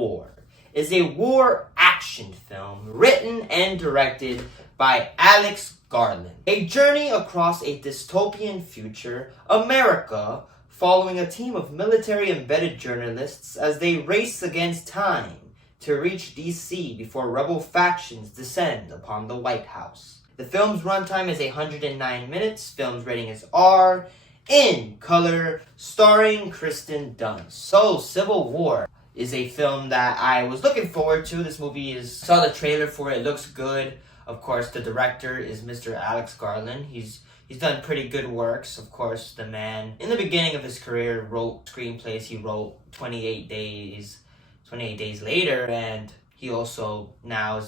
War is a war action film written and directed by Alex Garland. A journey across a dystopian future, America, following a team of military-embedded journalists as they race against time to reach DC before rebel factions descend upon the White House. The film's runtime is 109 minutes, film's rating is R, in color, starring Kristen Dunst. So, Civil War is a film that I was looking forward to. This movie saw the trailer for it, it looks good. Of course, the director is Mr. Alex Garland. He's done pretty good works. Of course, the man, in the beginning of his career, wrote screenplays. He wrote 28 Days Later, and he also now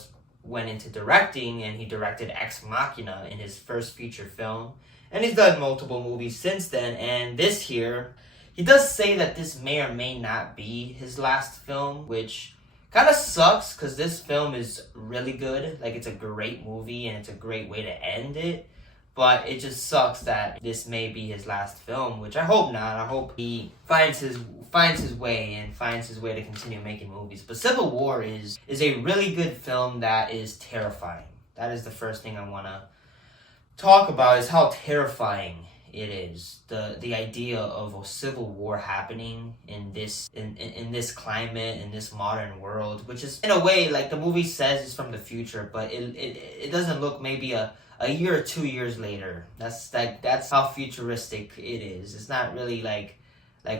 went into directing, and he directed Ex Machina in his first feature film. And he's done multiple movies since then, and this here, he does say that this may or may not be his last film, which kind of sucks, because this film is really good. Like, it's a great movie, and it's a great way to end it. But it just sucks that this may be his last film, which I hope not. I hope he finds his way to continue making movies. But Civil War is a really good film that is terrifying. That is the first thing I want to talk about, is how terrifying it is. The idea of a civil war happening in this climate, in this modern world, which is in a way, like the movie says, is from the future, but it doesn't look maybe a year or 2 years later. That's how futuristic it is. It's not really like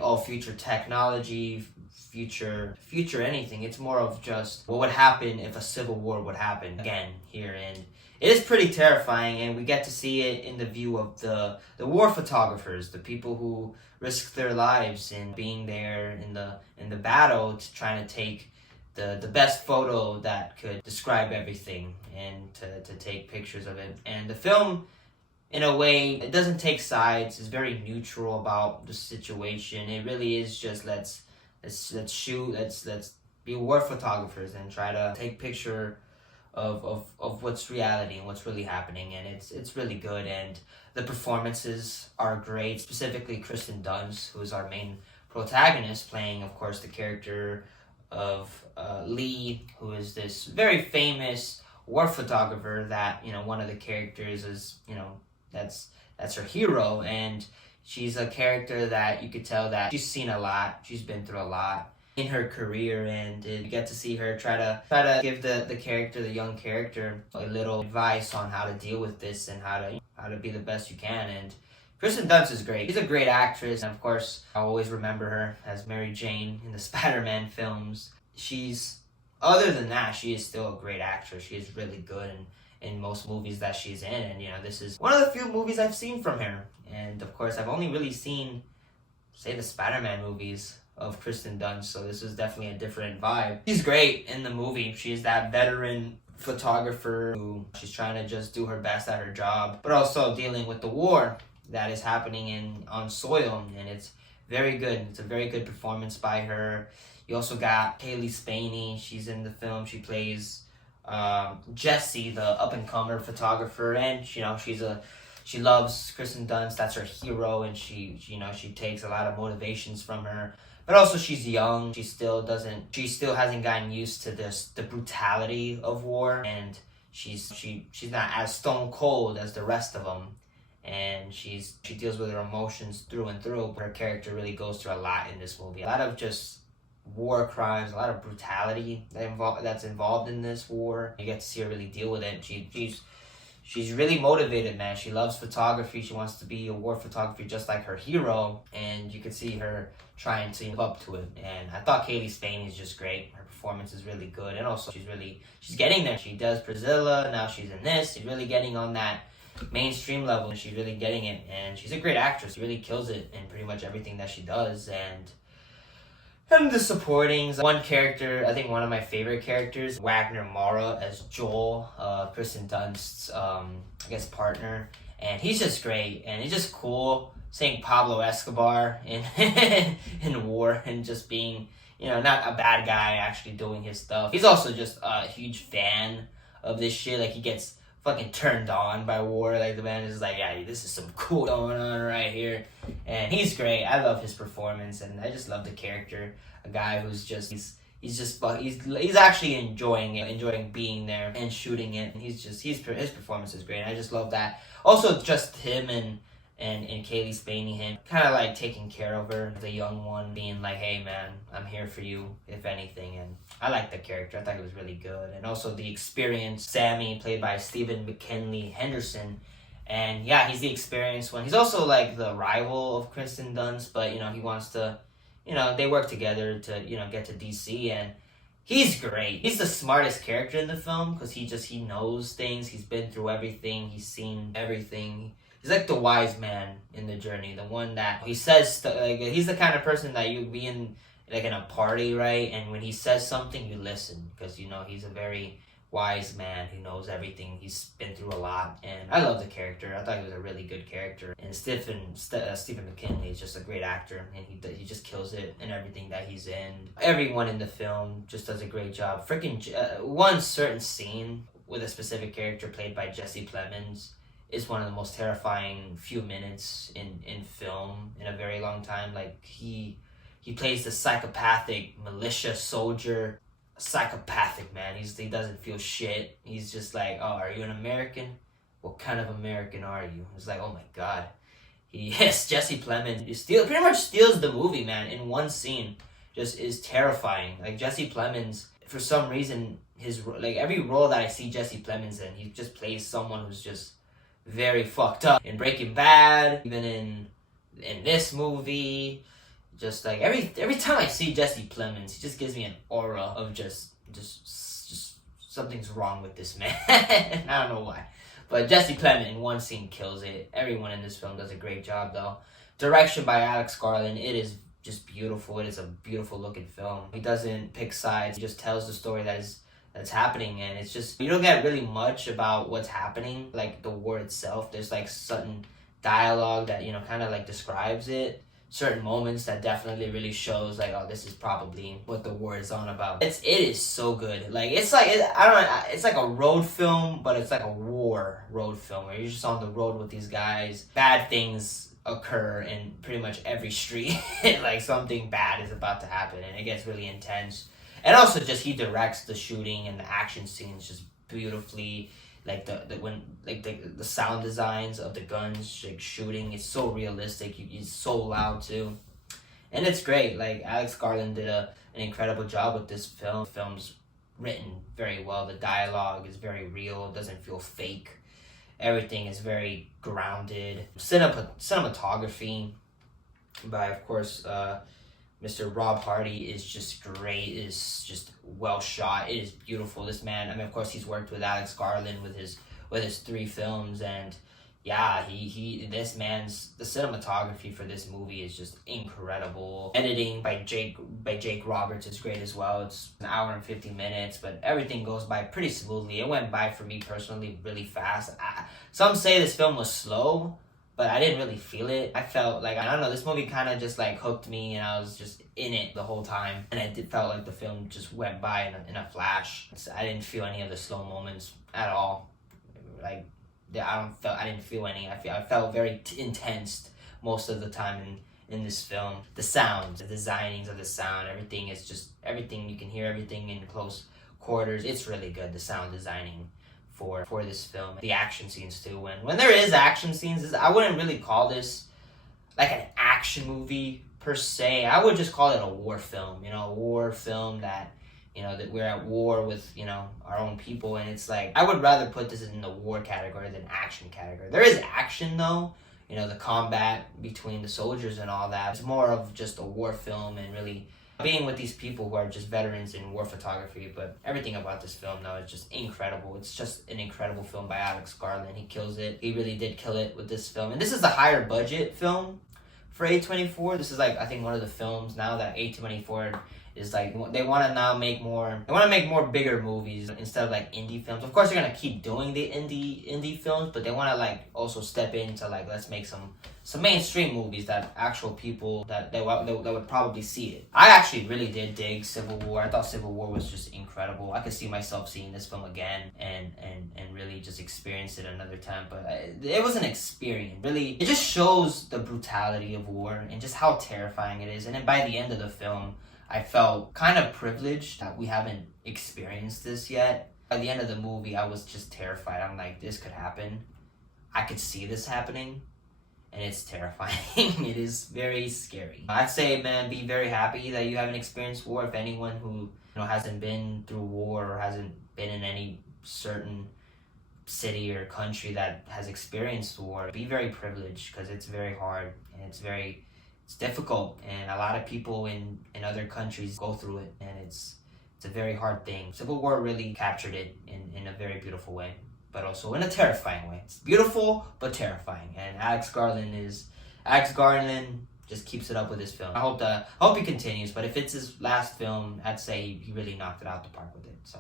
all future technology, future anything. It's more of just what would happen if a civil war would happen again here, and it is pretty terrifying, and we get to see it in the view of the war photographers, the people who risk their lives in being there in the battle, to trying to take the best photo that could describe everything, and to take pictures of it. And the film, in a way, it doesn't take sides. It's very neutral about the situation. It really is just let's shoot, let's be war photographers and try to take picture of what's reality and what's really happening. And it's really good, and the performances are great, specifically Kristen Dunst, who is our main protagonist, playing, of course, the character of Lee, who is this very famous war photographer that, one of the characters is, that's her hero, and she's a character that you could tell that she's seen a lot, she's been through a lot in her career, and you get to see her try to give the young character, a little advice on how to deal with this and how to be the best you can. And Kristen Dunst is great. She's a great actress, and of course, I'll always remember her as Mary Jane in the Spider-Man films. Other than that, she is still a great actress. She is really good in most movies that she's in, and this is one of the few movies I've seen from her. And of course, I've only really seen, say, the Spider-Man movies of Kristen Dunst, so this is definitely a different vibe. She's great in the movie. She's that veteran photographer who she's trying to just do her best at her job, but also dealing with the war that is happening on soil, and it's very good. It's a very good performance by her. You also got Kaylee Spaney. She's in the film. She plays Jessie, the up-and-comer photographer, and she loves Kristen Dunst. That's her hero, and she takes a lot of motivations from her. But also, she's young. She still hasn't gotten used to the brutality of war, and she's not as stone cold as the rest of them. And she deals with her emotions through and through. Her character really goes through a lot in this movie. A lot of just war crimes, a lot of brutality that's involved in this war. You get to see her really deal with it. She's really motivated, man. She loves photography. She wants to be a war photographer just like her hero, and you can see her trying to live up to it. And I thought Kaylee Spaney is just great. Her performance is really good, and also she's getting there. She does Priscilla, now she's in this. She's really getting on that mainstream level, and she's really getting it. And she's a great actress. She really kills it in pretty much everything that she does. And the supportings, one character, I think one of my favorite characters, Wagner Moura as Joel, Kristen Dunst's, partner. And he's just great, and he's just cool, saying Pablo Escobar in war, and just being, not a bad guy, actually doing his stuff. He's also just a huge fan of this shit. Like, he gets fucking turned on by war. Like, the man is like, yeah, this is some cool going on right here. And he's great. I love his performance, and I just love the character. A guy who's just, he's actually enjoying it, enjoying being there and shooting it. And his performance is great. I just love that. Also, just him and Kaylee Spaney, him kind of like taking care of her, the young one, being like, hey man, I'm here for you if anything. And I like the character. I thought it was really good. And also the experienced Sammy, played by Stephen McKinley Henderson. And yeah, he's the experienced one. He's also like the rival of Kristen Dunst, but he wants to, they work together to, get to DC. And he's great. He's the smartest character in the film because he knows things. He's been through everything. He's seen everything. He's like the wise man in the journey, the one that he says, like, he's the kind of person that you'd be in, like, in a party, right? And when he says something, you listen because, he's a very wise man who knows everything. He's been through a lot, and I love the character. I thought he was a really good character. And Stephen McKinley is just a great actor, and he just kills it in everything that he's in. Everyone in the film just does a great job. One certain scene with a specific character played by Jesse Plemons is one of the most terrifying few minutes in film in a very long time. Like, he plays the psychopathic militia soldier. Psychopathic, man. He doesn't feel shit. He's just like, oh, are you an American? What kind of American are you? It's like, oh my god. Jesse Plemons pretty much steals the movie, man, in one scene. Just is terrifying. Like, Jesse Plemons, for some reason, every role that I see Jesse Plemons in, he just plays someone who's just very fucked up. In Breaking Bad, even in this movie, just like every time I see Jesse Plemons, he just gives me an aura of just something's wrong with this man. I don't know why, but Jesse Plemons in one scene kills it. Everyone in this film does a great job, though. Direction by Alex Garland. It is just beautiful. It is a beautiful looking film. He doesn't pick sides. He just tells the story that's happening, and it's just, you don't get really much about what's happening, like the war itself. There's like certain dialogue that kind of like describes it, certain moments that definitely really shows like, oh, this is probably what the war is on about. It is so good. Like, it's like I don't know, it's like a road film, but it's like a war road film where you're just on the road with these guys. Bad things occur in pretty much every street. Like, something bad is about to happen, and it gets really intense. And also, just he directs the shooting and the action scenes just beautifully. Like the sound designs of the guns, like shooting, is so realistic. It's so loud too, and it's great. Like, Alex Garland did an incredible job with this film. The film's written very well. The dialogue is very real. It doesn't feel fake. Everything is very grounded. Cinematography by, of course, Mr. Rob Hardy is just great. It is just well shot. It is beautiful. This man, I mean, of course, he's worked with Alex Garland with his 3 films, and yeah, the cinematography for this movie is just incredible. Editing by Jake Roberts is great as well. It's an hour and 50 minutes, but everything goes by pretty smoothly. It went by for me personally really fast. Some say this film was slow, but I didn't really feel it. I felt like, I don't know, this movie kind of just like hooked me, and I was just in it the whole time. And it felt like the film just went by in a flash. I didn't feel any of the slow moments at all. Like, I didn't feel any. I felt very intense most of the time in this film. The sounds, the designings of the sound, everything is just, everything, you can hear everything in close quarters. It's really good, the sound designing for this film. The action scenes too. When there is action scenes, I wouldn't really call this like an action movie per se. I would just call it a war film. A war film that we're at war with our own people, and it's like, I would rather put this in the war category than action category. There is action though, the combat between the soldiers and all that. It's more of just a war film and really being with these people who are just veterans in war photography. But everything about this film though is just incredible. It's just an incredible film by Alex Garland. He kills it. He really did kill it with this film. And this is the higher budget film for A24. This is like, I think, one of the films now that A24 is like, they want to now make more bigger movies instead of like indie films. Of course, they're gonna keep doing the indie films, but they want to like also step into like, let's make some mainstream movies that actual people that would probably see it. I actually really did dig Civil War. I thought Civil War was just incredible. I could see myself seeing this film again and really just experience it another time. But it was an experience. Really, it just shows the brutality of war and just how terrifying it is. And then by the end of the film, I felt kind of privileged that we haven't experienced this yet. By the end of the movie, I was just terrified. I'm like, this could happen. I could see this happening. And it's terrifying. It is very scary. I'd say, man, be very happy that you haven't experienced war. If anyone who hasn't been through war or hasn't been in any certain city or country that has experienced war, be very privileged, because it's very hard and it's difficult, and a lot of people in other countries go through it, and it's a very hard thing. Civil War really captured it in a very beautiful way, but also in a terrifying way. It's beautiful but terrifying, and Alex Garland just keeps it up with his film. I hope he continues, but if it's his last film, I'd say he really knocked it out the park with it. So